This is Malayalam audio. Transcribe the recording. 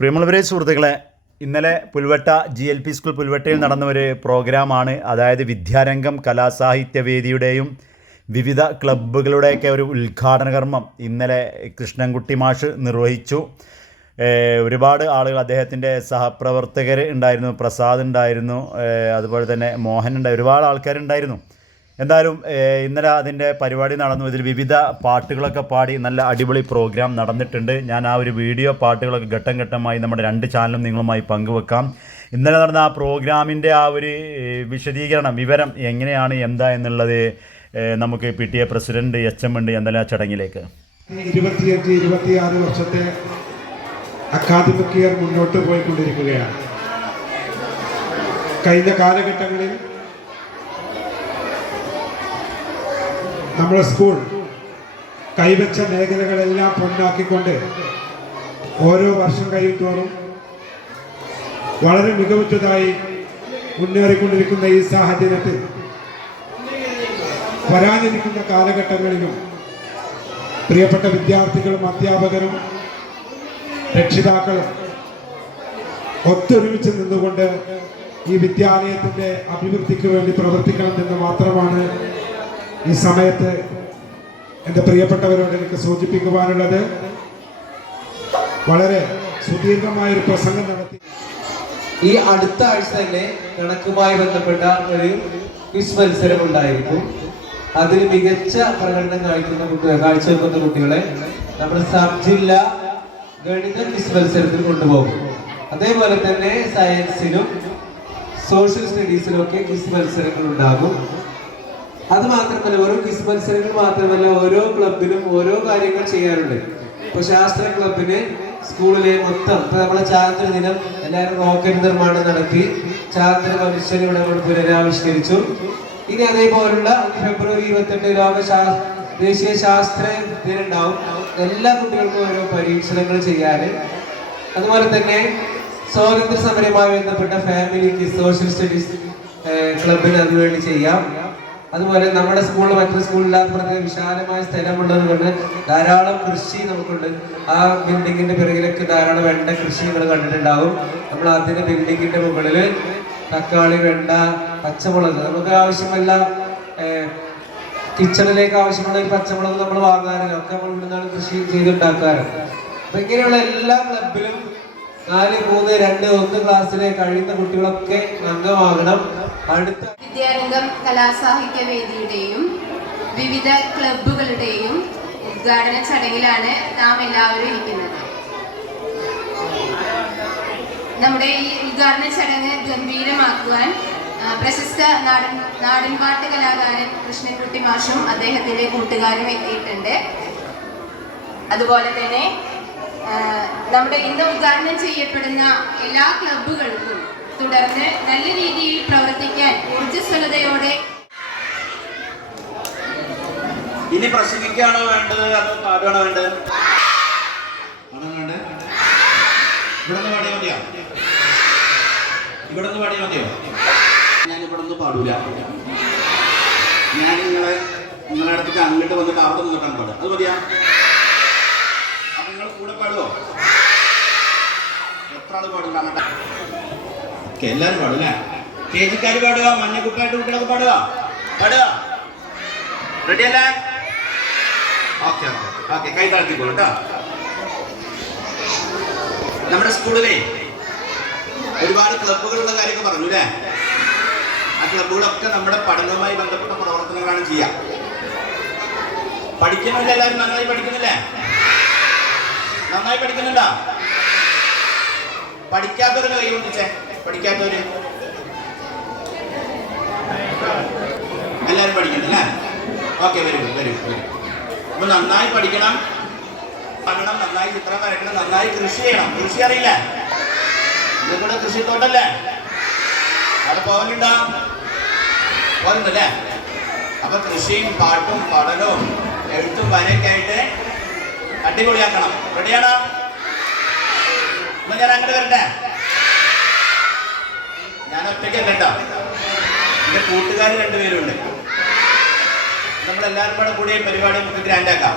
പ്രിയമുള്ളവരെ സുഹൃത്തുക്കളെ ഇന്നലെ Pulvatta G L P school പുൽവട്ടയിൽ നടന്ന ഒരു പ്രോഗ്രാമാണ്. അതായത് വിദ്യാരംഗം കലാസാഹിത്യവേദിയുടെയും വിവിധ ക്ലബ്ബുകളുടെയൊക്കെ ഒരു ഉദ്ഘാടന കർമ്മം ഇന്നലെ കൃഷ്ണൻകുട്ടി മാഷ് നിർവഹിച്ചു. ഒരുപാട് ആളുകൾ അദ്ദേഹത്തിന്റെ സഹപ്രവർത്തകർ ഉണ്ടായിരുന്നു പ്രസാദ് ഉണ്ടായിരുന്നു അതുപോലെ തന്നെ മോഹൻ ഉണ്ടായി ഒരുപാട് ആൾക്കാരുണ്ടായിരുന്നു. എന്തായാലും ഇന്നലെ അതിന്റെ പരിപാടി നടന്നു. ഇതിൽ വിവിധ പാട്ടുകളൊക്കെ പാടി നല്ല അടിപൊളി പ്രോഗ്രാം നടന്നിട്ടുണ്ട്. ഞാൻ ആ ഒരു വീഡിയോ പാട്ടുകളൊക്കെ ഘട്ടം ഘട്ടമായി നമ്മുടെ രണ്ട് ചാനലും നിങ്ങളുമായി പങ്കുവെക്കാം. ഇന്നലെ നടന്ന ആ പ്രോഗ്രാമിന്റെ ആ ഒരു വിശദീകരണം വിവരം എങ്ങനെയാണ് എന്താ എന്നുള്ളത് നമുക്ക് P T A president H M ഉണ്ട് എന്തായാലും ആ ചടങ്ങിലേക്ക്. ഇരുപത്തിയഞ്ച് ഇരുപത്തിയാറ് വർഷത്തെ അക്കാദമിക് ഇയർ മുന്നോട്ട് പോയിക്കൊണ്ടിരിക്കുകയാണ്. കഴിഞ്ഞ കാലഘട്ടങ്ങളിൽ നമ്മുടെ സ്കൂൾ കൈവച്ച മേഖലകളെല്ലാം പൊന്നാക്കിക്കൊണ്ട് ഓരോ വർഷം കഴിയുന്തോറും വളരെ മികവുറ്റതായി മുന്നേറിക്കൊണ്ടിരിക്കുന്ന ഈ സാഹചര്യത്തിൽ വരാനിരിക്കുന്ന കാലഘട്ടങ്ങളിലും പ്രിയപ്പെട്ട വിദ്യാർത്ഥികളും അധ്യാപകരും രക്ഷിതാക്കളും ഒത്തൊരുമിച്ച് നിന്നുകൊണ്ട് ഈ വിദ്യാലയത്തിന്റെ അഭിവൃദ്ധിക്ക് വേണ്ടി പ്രവർത്തിക്കണമെന്ന് മാത്രമാണ് ഈ സമയത്ത് എന്റെ പ്രിയപ്പെട്ടവരോട് എനിക്ക് സൂചിപ്പിക്കുവാനുള്ളത് വളരെ സുദീർഘമായൊരു പ്രസംഗം നടത്തി. ഈ അടുത്ത ആഴ്ച തന്നെ കണക്കുമായി ബന്ധപ്പെട്ട ഒരു ക്വിസ് മത്സരം ഉണ്ടായിരിക്കും അതിൽ മികച്ച പ്രകടനം കാഴ്ചക്കുന്ന കുട്ടികളെ കാഴ്ചവെക്കുന്ന കുട്ടികളെ നമ്മുടെ സബ് ജില്ല ഗണിത ക്വിസ് മത്സരത്തിൽ കൊണ്ടുപോകും. അതേപോലെ തന്നെ സയൻസിനും സോഷ്യൽ സ്റ്റഡീസിലും ഒക്കെ ക്വിസ് മത്സരങ്ങൾ ഉണ്ടാകും. അത് മാത്രമല്ല ഓരോ ക്വിസ് മത്സരങ്ങൾ മാത്രമല്ല ഓരോ ക്ലബിനും ഓരോ കാര്യങ്ങൾ ചെയ്യാറുണ്ട്. ഇപ്പൊ ശാസ്ത്ര ക്ലബിന് സ്കൂളിലെ മൊത്തം ഇപ്പൊ നമ്മളെ ചാന്ദ്ര ദിനം എല്ലാവരും റോക്കറ്റ് നിർമ്മാണം നടത്തി ചാന്ദ്ര മനുഷ്യനെ ഇവിടെ പുനരാവിഷ്കരിച്ചു. ഇനി അതേപോലുള്ള ഫെബ്രുവരി ഇരുപത്തെട്ട് ലോക ദേശീയ ശാസ്ത്ര ദിനം ഉണ്ടാവും. എല്ലാ കുട്ടികൾക്കും ഓരോ പരീക്ഷണങ്ങൾ ചെയ്യാൻ. അതുപോലെ തന്നെ സ്വാതന്ത്ര്യ സമരവുമായി ബന്ധപ്പെട്ട ഫാമിലിക്ക് സോഷ്യൽ സ്റ്റഡീസ് ക്ലബിന് അതിനുവേണ്ടി ചെയ്യാം. അതുപോലെ നമ്മുടെ സ്കൂളിൽ മറ്റൊരു സ്കൂളില്ലാത്ത പ്രത്യേക വിശാലമായ സ്ഥലമുള്ളത് കൊണ്ട് ധാരാളം കൃഷി നമുക്കുണ്ട്. ആ ബിൽഡിങ്ങിന്റെ പിറകിലൊക്കെ ധാരാളം വെണ്ട കൃഷി നിങ്ങൾ കണ്ടിട്ടുണ്ടാവും. നമ്മൾ അതിന്റെ ബിൽഡിങ്ങിന്റെ മുകളിൽ തക്കാളി വെണ്ട പച്ചമുളക് നമുക്ക് ആവശ്യമല്ല കിച്ചണിലേക്ക് ആവശ്യമുള്ള ഒരു പച്ചമുളക് നമ്മൾ വാങ്ങാറില്ല ഒക്കെ നമ്മൾ ഇവിടുന്നാണ് കൃഷി ചെയ്തുണ്ടാക്കാറ്. അപ്പൊ ഇങ്ങനെയുള്ള എല്ലാ ക്ലബിലും നാല് മൂന്ന് രണ്ട് ഒന്ന് ക്ലാസ്സിലെ കഴിയുന്ന കുട്ടികളൊക്കെ അംഗമാകണം. അടുത്ത വിദ്യാരംഗം കലാസാഹിത്യ വേദിയുടെയും വിവിധ ക്ലബുകളുടെയും ഉദ്ഘാടന ചടങ്ങിലാണ് നാം എല്ലാവരും ഇരിക്കുന്നത്. നമ്മുടെ ഈ ഉദ്ഘാടന ചടങ്ങ് ഗംഭീരമാക്കുവാൻ പ്രശസ്ത നാടൻ നാടൻപാട്ട് കലാകാരൻ കൃഷ്ണൻകുട്ടി മാഷും അദ്ദേഹത്തിന്റെ കൂട്ടുകാരും എത്തിയിട്ടുണ്ട്. അതുപോലെ തന്നെ നമ്മുടെ ഇന്ന് ഉദ്ഘാടനം ചെയ്യപ്പെടുന്ന എല്ലാ ക്ലബുകൾക്കും തുടർന്ന് നല്ല രീതിയിൽ പ്രവർത്തിക്കാൻ ഊർജസ്വലതയോടെ ഇനി പ്രസംഗിക്കുകയാണോ വേണ്ടത് അതോ പാടുകയാണോ വേണ്ടത്? ആണോ വേണ്ടത്? ഇവിടെ നിന്ന് പാടിയാൽ മതിയോ? ഇവിടെ നിന്ന് പാടിയാൽ മതിയോ? ഞാൻ ഇവിടെ നിന്ന് പാടൂല. ഞാൻ നിങ്ങളെ നിങ്ങളുടെ അടുത്തേക്ക് അങ്ങോട്ട് വന്നിട്ട് അവിടെ നിന്നിട്ടാണ് പാടുക. അത് മതിയാ? കൂടെ പാടുവോ? എത്ര ആൾ പാടില്ല എല്ലാരും ഓക്കെ എല്ലാവരും പാടും അല്ലേ? കെ ജിക്കാർ പാടുക മഞ്ഞക്കുപ്പായിട്ട് കുട്ടികളൊക്കെ പാടുക? പാടുക. റെഡി അല്ലേ? ഓക്കെ ഓക്കെ ഓക്കെ കൈ താഴ്ത്തിക്കോളൂ കേട്ടോ. നമ്മുടെ സ്കൂളിലെ ഒരുപാട് ക്ലബ്ബുകളുള്ള കാര്യമൊക്കെ പറഞ്ഞു അല്ലേ? ആ ക്ലബ്ബുകളൊക്കെ നമ്മുടെ പഠനവുമായി ബന്ധപ്പെട്ട പ്രവർത്തനങ്ങളാണ് ചെയ്യുക. പഠിക്കുന്നില്ല എല്ലാവരും നന്നായി പഠിക്കുന്നില്ലേ? നന്നായി പഠിക്കുന്നുണ്ടോ? പഠിക്കാത്തവര് കൈ കൊണ്ടിച്ചേ പഠിക്കാത്തവര്. എല്ലാവരും പഠിക്കുന്നില്ലേ ഓക്കെ വരൂ വരൂ വരൂ. അപ്പൊ നന്നായി പഠിക്കണം. പഠനം നന്നായി ചിത്രം വരയ്ക്കണം നന്നായി കൃഷി ചെയ്യണം. കൃഷി അറിയില്ല? നിങ്ങളുടെ കൃഷിത്തോട്ടല്ലേ? അവിടെ പോകലുണ്ടോ പോകുന്നുണ്ടല്ലേ അപ്പൊ കൃഷിയും പാട്ടും പഠനവും എഴുത്തും വരയൊക്കെ ആയിട്ട് അടിപൊളിയാക്കണം. റെഡിയാണോ ഞാൻ അങ്ങോട്ട് വരട്ടെ? ഞാൻ ഒറ്റയ്ക്കല്ല കേട്ടോ. എന്റെ കൂട്ടുകാർ രണ്ടുപേരുണ്ട്. നമ്മളെല്ലാവരും കൂടെ കൂടി പരിപാടി നമുക്ക് ഗ്രാൻഡ് ആക്കാം.